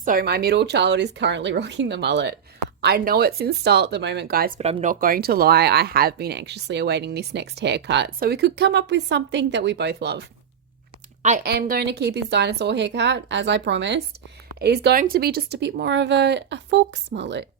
So my middle child is currently rocking the mullet. I know it's in style at the moment, guys, but I'm not going to lie. I have been anxiously awaiting this next haircut, so we could come up with something that we both love. I am going to keep his dinosaur haircut, as I promised. It is going to be just a bit more of a forks mullet.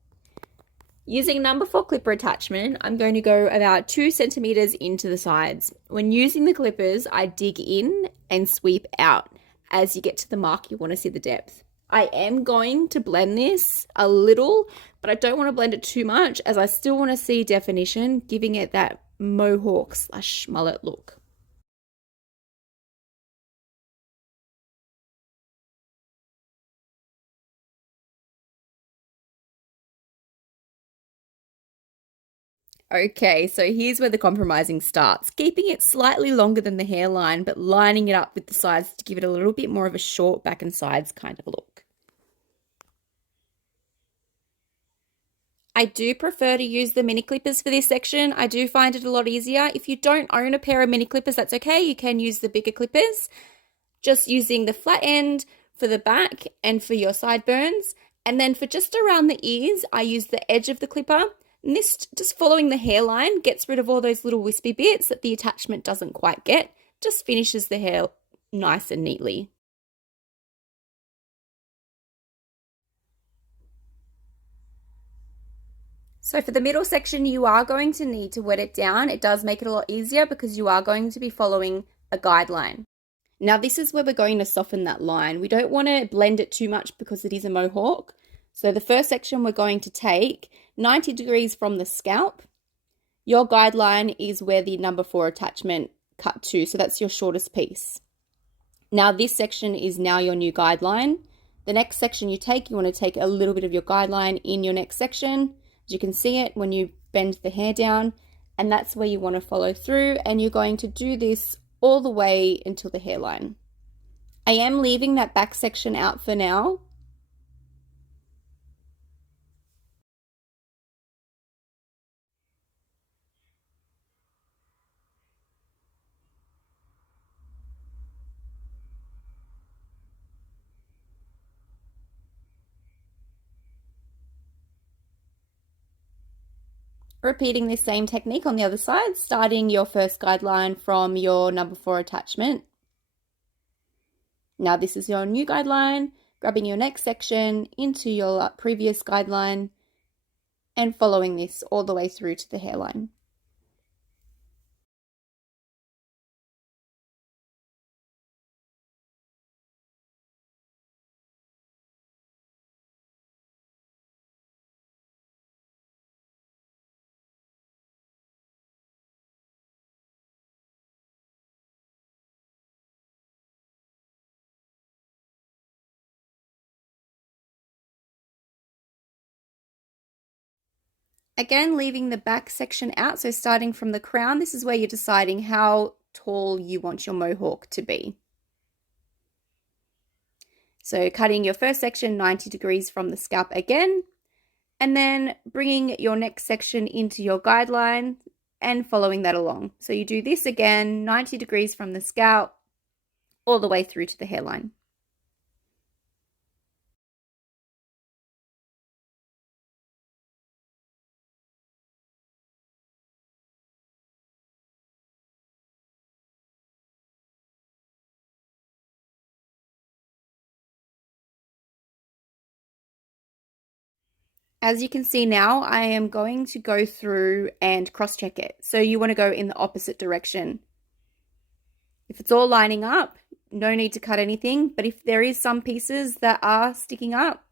Using number 4 clipper attachment, I'm going to go about 2 centimeters into the sides. When using the clippers, I dig in and sweep out. As you get to the mark, you want to see the depth. I am going to blend this a little, but I don't want to blend it too much as I still want to see definition, giving it that mohawk / mullet look. Okay, so here's where the compromising starts. Keeping it slightly longer than the hairline, but lining it up with the sides to give it a little bit more of a short back and sides kind of look. I do prefer to use the mini clippers for this section. I do find it a lot easier. If you don't own a pair of mini clippers, that's okay. You can use the bigger clippers. Just using the flat end for the back and for your sideburns. And then for just around the ears, I use the edge of the clipper. And this, just following the hairline, gets rid of all those little wispy bits that the attachment doesn't quite get. Just finishes the hair nice and neatly. So for the middle section, you are going to need to wet it down. It does make it a lot easier because you are going to be following a guideline. Now this is where we're going to soften that line. We don't want to blend it too much because it is a mohawk. So the first section we're going to take 90 degrees from the scalp. Your guideline is where the number 4 attachment cut to, so that's your shortest piece. Now this section is now your new guideline. The next section you want to take a little bit of your guideline in your next section. As you can see it when you bend the hair down, and that's where you want to follow through, and you're going to do this all the way until the hairline. I am leaving that back section out for now. Repeating this same technique on the other side, starting your first guideline from your number 4 attachment. Now this is your new guideline, grabbing your next section into your previous guideline and following this all the way through to the hairline. Again, leaving the back section out, so starting from the crown, this is where you're deciding how tall you want your mohawk to be. So cutting your first section 90 degrees from the scalp again, and then bringing your next section into your guideline and following that along. So you do this again, 90 degrees from the scalp, all the way through to the hairline. As you can see now, I am going to go through and cross-check it. So you want to go in the opposite direction. If it's all lining up, no need to cut anything. But if there is some pieces that are sticking up,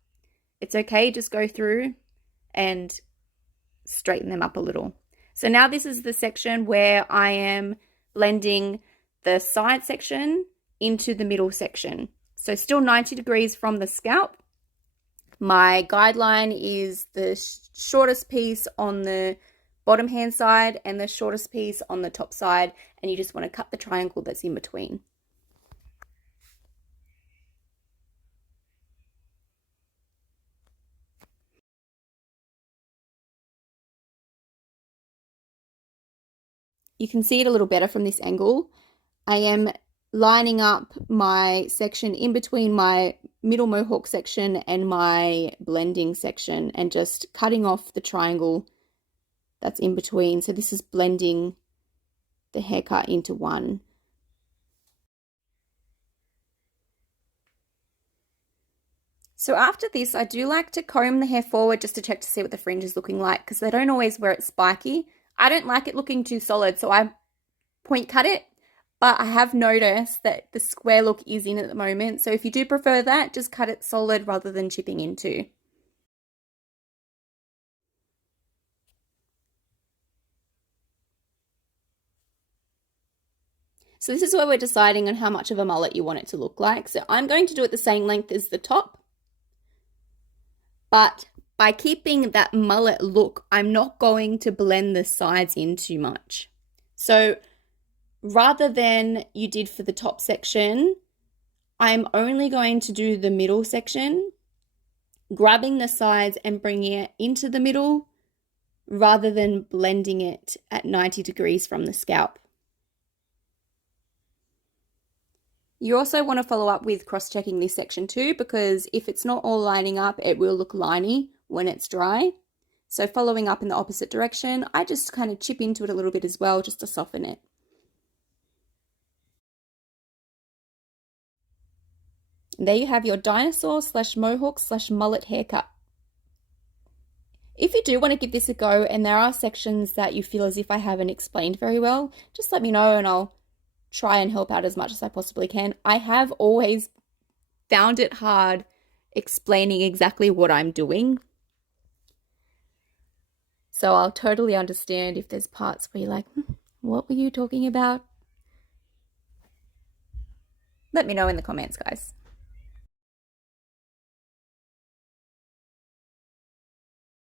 it's okay. Just go through and straighten them up a little. So now this is the section where I am blending the side section into the middle section. So still 90 degrees from the scalp. My guideline is the shortest piece on the bottom hand side and the shortest piece on the top side, and you just want to cut the triangle that's in between. You can see it a little better from this angle. I am lining up my section in between my middle mohawk section and my blending section and just cutting off the triangle that's in between. So this is blending the haircut into one. So after this, I do like to comb the hair forward just to check to see what the fringe is looking like, because they don't always wear it spiky. I don't like it looking too solid, so I point cut it, but I have noticed that the square look is in at the moment. So if you do prefer that, just cut it solid rather than chipping into. So this is where we're deciding on how much of a mullet you want it to look like. So I'm going to do it the same length as the top, but by keeping that mullet look, I'm not going to blend the sides in too much. So rather than you did for the top section, I'm only going to do the middle section, grabbing the sides and bringing it into the middle rather than blending it at 90 degrees from the scalp. You also want to follow up with cross-checking this section too, because if it's not all lining up, it will look liney when it's dry. So following up in the opposite direction, I just kind of chip into it a little bit as well, just to soften it. And there you have your dinosaur / mohawk / mullet haircut. If you do want to give this a go and there are sections that you feel as if I haven't explained very well, just let me know and I'll try and help out as much as I possibly can. I have always found it hard explaining exactly what I'm doing. So I'll totally understand if there's parts where you're like, what were you talking about? Let me know in the comments, guys.